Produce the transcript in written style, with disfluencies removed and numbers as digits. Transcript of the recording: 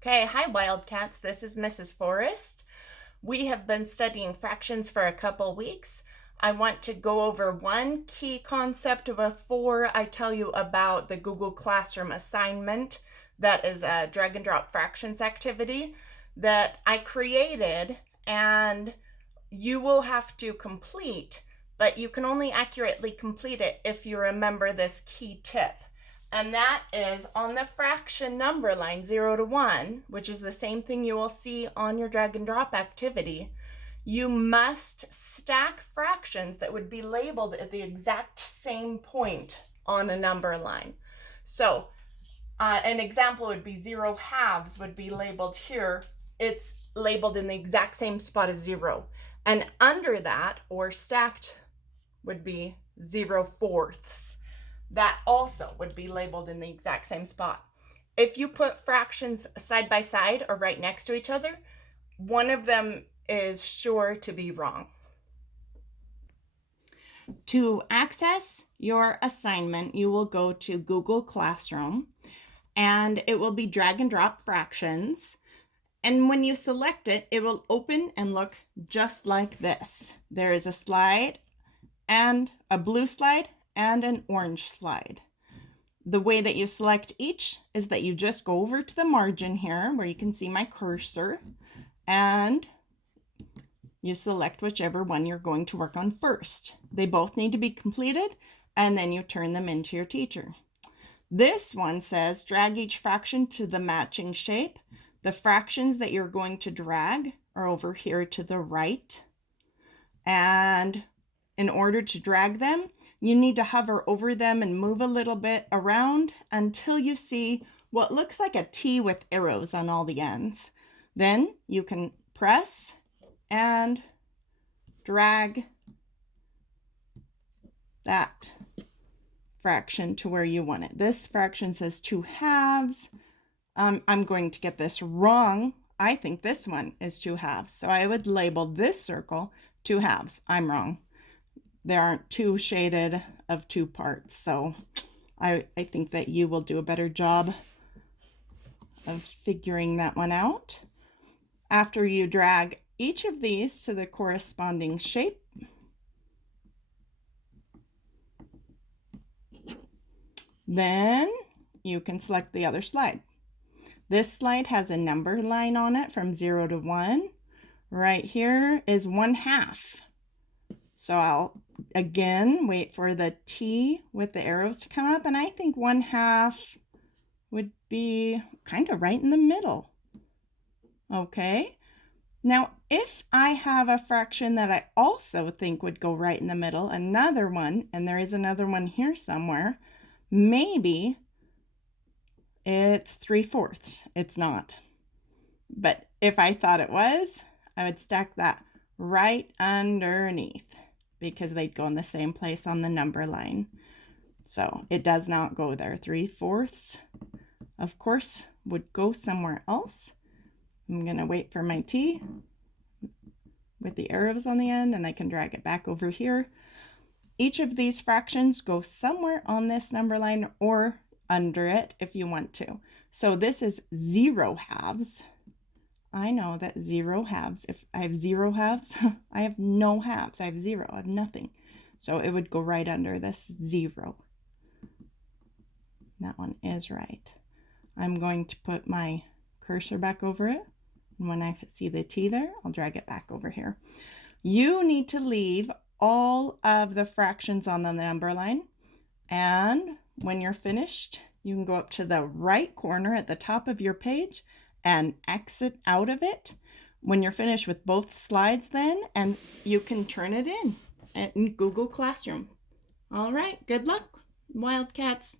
Okay, hi Wildcats. This is Mrs. Forrest. We have been studying fractions for a couple weeks. I want to go over one key concept before I tell you about the Google Classroom assignment that is a drag and drop fractions activity that I created and you will have to complete, but you can only accurately complete it if you remember this key tip. And that is on the fraction number line 0 to 1, which is the same thing you will see on your drag and drop activity. You must stack fractions that would be labeled at the exact same point on a number line. So an example would be 0 halves would be labeled here. It's labeled in the exact same spot as 0. And under that, or stacked, would be 0 fourths. That also would be labeled in the exact same spot. If you put fractions side by side or right next to each other, one of them is sure to be wrong. To access your assignment, you will go to Google Classroom and it will be drag and drop fractions. And when you select it, it will open and look just like this. There is a slide and a blue slide and an orange slide. The way that you select each is that you just go over to the margin here where you can see my cursor and you select whichever one you're going to work on first. They both need to be completed and then you turn them into your teacher. This one says drag each fraction to the matching shape. The fractions that you're going to drag are over here to the right. And in order to drag them, you need to hover over them and move a little bit around until you see what looks like a T with arrows on all the ends. Then you can press and drag that fraction to where you want it. This fraction says 2 halves. I'm going to get this wrong. I think this one is 2 halves. So I would label this circle 2 halves. I'm wrong. There aren't 2 shaded of 2 parts. So I think that you will do a better job of figuring that one out. After you drag each of these to the corresponding shape, then you can select the other slide. This slide has a number line on it from 0 to 1. Right here is 1/2. So I'll again wait for the T with the arrows to come up, and I think 1/2 would be kind of right in the middle. Okay. Now, if I have a fraction that I also think would go right in the middle, another one, and there is another one here somewhere, maybe it's 3/4. It's not. But if I thought it was, I would stack that right underneath because they'd go in the same place on the number line. So it does not go there. 3/4, of course, would go somewhere else. I'm going to wait for my T with the arrows on the end, and I can drag it back over here. Each of these fractions go somewhere on this number line or under it if you want to. So this is 0 halves. I know that 0 halves, if I have 0 halves, I have no halves. I have 0, I have nothing. So it would go right under this 0. That one is right. I'm going to put my cursor back over it. And when I see the T there, I'll drag it back over here. You need to leave all of the fractions on the number line. And when you're finished, you can go up to the right corner at the top of your page and exit out of it when you're finished with both slides then, and you can turn it in Google Classroom. All right, good luck, Wildcats.